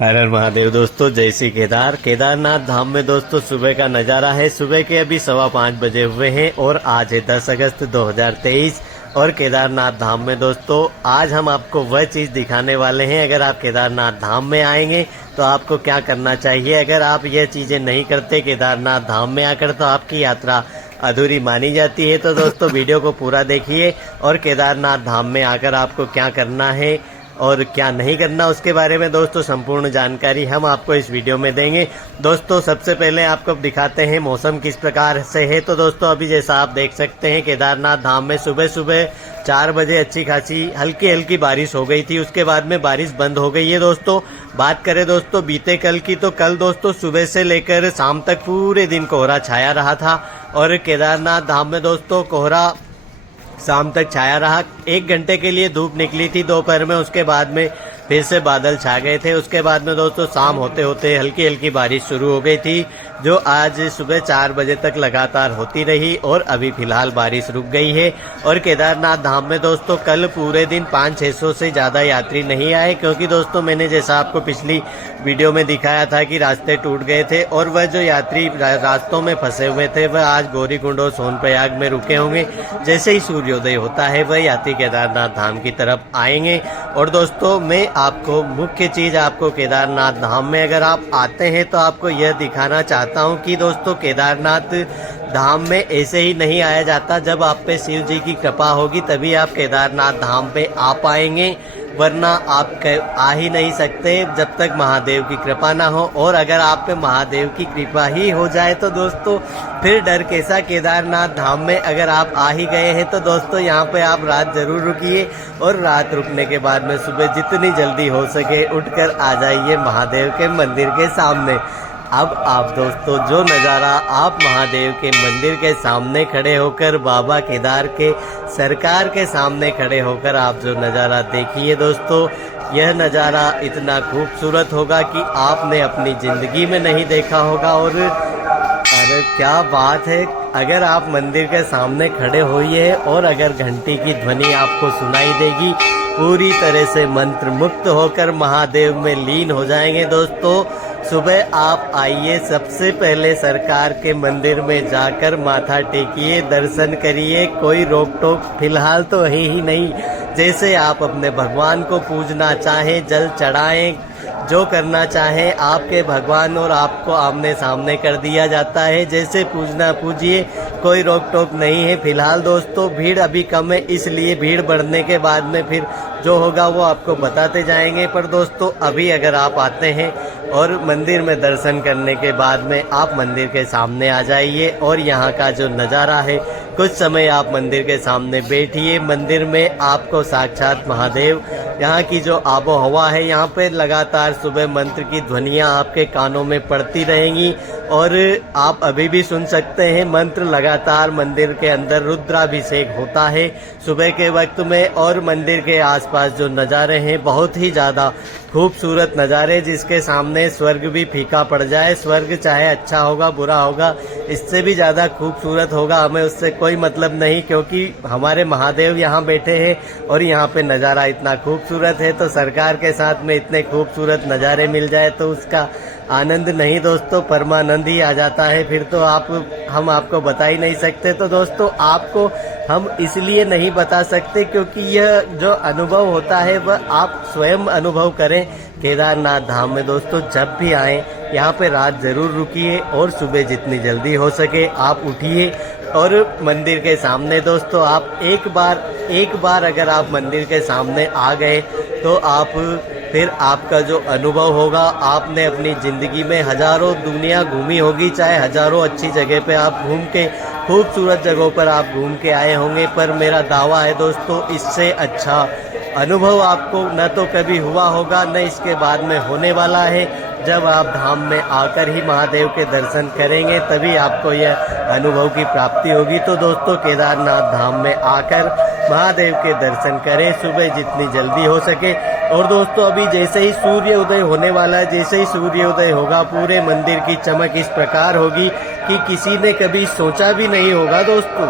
हर हर महादेव दोस्तों, जय श्री केदारनाथ धाम में दोस्तों सुबह का नज़ारा है। सुबह के अभी 5:15 बजे हुए हैं और आज है 10 अगस्त 2023 और केदारनाथ धाम में दोस्तों आज हम आपको वह चीज़ दिखाने वाले हैं। अगर आप केदारनाथ धाम में आएंगे तो आपको क्या करना चाहिए। अगर आप यह चीज़ें नहीं करते केदारनाथ धाम में आकर तो आपकी यात्रा अधूरी मानी जाती है। तो दोस्तों वीडियो को पूरा देखिए और केदारनाथ धाम में आकर आपको क्या करना है और क्या नहीं करना उसके बारे में दोस्तों संपूर्ण जानकारी हम आपको इस वीडियो में देंगे। दोस्तों सबसे पहले आपको दिखाते हैं मौसम किस प्रकार से है। तो दोस्तों अभी जैसा आप देख सकते हैं केदारनाथ धाम में सुबह सुबह 4 बजे अच्छी खासी हल्की हल्की बारिश हो गई थी। उसके बाद में बारिश बंद हो गई है। दोस्तों बात करें दोस्तों बीते कल की, तो कल दोस्तों सुबह से लेकर शाम तक पूरे दिन कोहरा छाया रहा था और केदारनाथ धाम में दोस्तों कोहरा शाम तक छाया रहा। 1 घंटे के लिए धूप निकली थी दोपहर में, उसके बाद में फिर से बादल छा गए थे। उसके बाद में दोस्तों शाम होते होते हल्की हल्की बारिश शुरू हो गई थी जो आज सुबह 4 बजे तक लगातार होती रही और अभी फिलहाल बारिश रुक गई है। और केदारनाथ धाम में दोस्तों कल पूरे दिन 500-600 से ज्यादा यात्री नहीं आए, क्योंकि दोस्तों मैंने जैसा आपको पिछली वीडियो में दिखाया था कि रास्ते टूट गए थे और वह जो यात्री रास्तों में फंसे हुए थे वह आज गौरीकुंड और सोनप्रयाग में रुके होंगे। जैसे ही सूर्योदय होता है वह यात्री केदारनाथ धाम की तरफ आएंगे। और दोस्तों मैं आपको मुख्य चीज आपको केदारनाथ धाम में अगर आप आते हैं तो आपको यह दिखाना चाहता हूं कि दोस्तों केदारनाथ धाम में ऐसे ही नहीं आया जाता। जब आप पे शिव जी की कृपा होगी तभी आप केदारनाथ धाम पे आ पाएंगे, वरना आप आ ही नहीं सकते जब तक महादेव की कृपा ना हो। और अगर आप पे महादेव की कृपा ही हो जाए तो दोस्तों फिर डर कैसा। केदारनाथ धाम में अगर आप आ ही गए हैं तो दोस्तों यहाँ पे आप रात जरूर रुकिए और रात रुकने के बाद में सुबह जितनी जल्दी हो सके उठकर आ जाइए महादेव के मंदिर के सामने। अब आप दोस्तों जो नज़ारा आप महादेव के मंदिर के सामने खड़े होकर बाबा केदार के सरकार के सामने खड़े होकर आप जो नज़ारा देखिए दोस्तों, यह नज़ारा इतना खूबसूरत होगा कि आपने अपनी ज़िंदगी में नहीं देखा होगा। और अरे क्या बात है, अगर आप मंदिर के सामने खड़े होइए और अगर घंटी की ध्वनि आपको सुनाई देगी पूरी तरह से मंत्र मुक्त होकर महादेव में लीन हो जाएंगे। दोस्तों सुबह आप आइए, सबसे पहले सरकार के मंदिर में जाकर माथा टेकिए, दर्शन करिए। कोई रोक टोक फिलहाल तो है ही नहीं। जैसे आप अपने भगवान को पूजना चाहें, जल चढ़ाएं, जो करना चाहें आपके भगवान और आपको आमने सामने कर दिया जाता है। जैसे पूजना पूजिए, कोई रोक टोक नहीं है। फिलहाल दोस्तों भीड़ अभी कम है, इसलिए भीड़ बढ़ने के बाद में फिर जो होगा वो आपको बताते जाएंगे। पर दोस्तों अभी अगर आप आते हैं और मंदिर में दर्शन करने के बाद में आप मंदिर के सामने आ जाइए और यहाँ का जो नज़ारा है कुछ समय आप मंदिर के सामने बैठिए। मंदिर में आपको साक्षात महादेव, यहाँ की जो आबो हवा है, यहाँ पे लगातार सुबह मंत्र की ध्वनियाँ आपके कानों में पड़ती रहेंगी और आप अभी भी सुन सकते हैं मंत्र लगातार। मंदिर के अंदर रुद्राभिषेक होता है सुबह के वक्त में और मंदिर के आसपास जो नज़ारे हैं बहुत ही ज़्यादा खूबसूरत नज़ारे, जिसके सामने स्वर्ग भी फीका पड़ जाए। स्वर्ग चाहे अच्छा होगा बुरा होगा, इससे भी ज़्यादा खूबसूरत होगा, हमें उससे कोई मतलब नहीं, क्योंकि हमारे महादेव यहाँ बैठे हैं और यहाँ पे नज़ारा इतना खूबसूरत है। तो सरकार के साथ में इतने खूबसूरत नज़ारे मिल जाए तो उसका आनंद नहीं दोस्तों परमानंद ही आ जाता है। फिर तो हम आपको बता ही नहीं सकते। तो दोस्तों आपको हम इसलिए नहीं बता सकते क्योंकि यह जो अनुभव होता है वह आप स्वयं अनुभव करें। केदारनाथ धाम में दोस्तों जब भी आएँ यहाँ पे रात जरूर रुकिए और सुबह जितनी जल्दी हो सके आप उठिए और मंदिर के सामने दोस्तों आप एक बार अगर आप मंदिर के सामने आ गए तो आप फिर आपका जो अनुभव होगा, आपने अपनी ज़िंदगी में हजारों दुनिया घूमी होगी, चाहे हजारों अच्छी जगह पे आप घूम के खूबसूरत जगहों पर आप घूम के आए होंगे, पर मेरा दावा है दोस्तों इससे अच्छा अनुभव आपको न तो कभी हुआ होगा न इसके बाद में होने वाला है। जब आप धाम में आकर ही महादेव के दर्शन करेंगे तभी आपको यह अनुभव की प्राप्ति होगी। तो दोस्तों केदारनाथ धाम में आकर महादेव के दर्शन करें सुबह जितनी जल्दी हो सके। और दोस्तों अभी जैसे ही सूर्योदय होने वाला है, जैसे ही सूर्योदय होगा पूरे मंदिर की चमक इस प्रकार होगी कि किसी ने कभी सोचा भी नहीं होगा दोस्तों।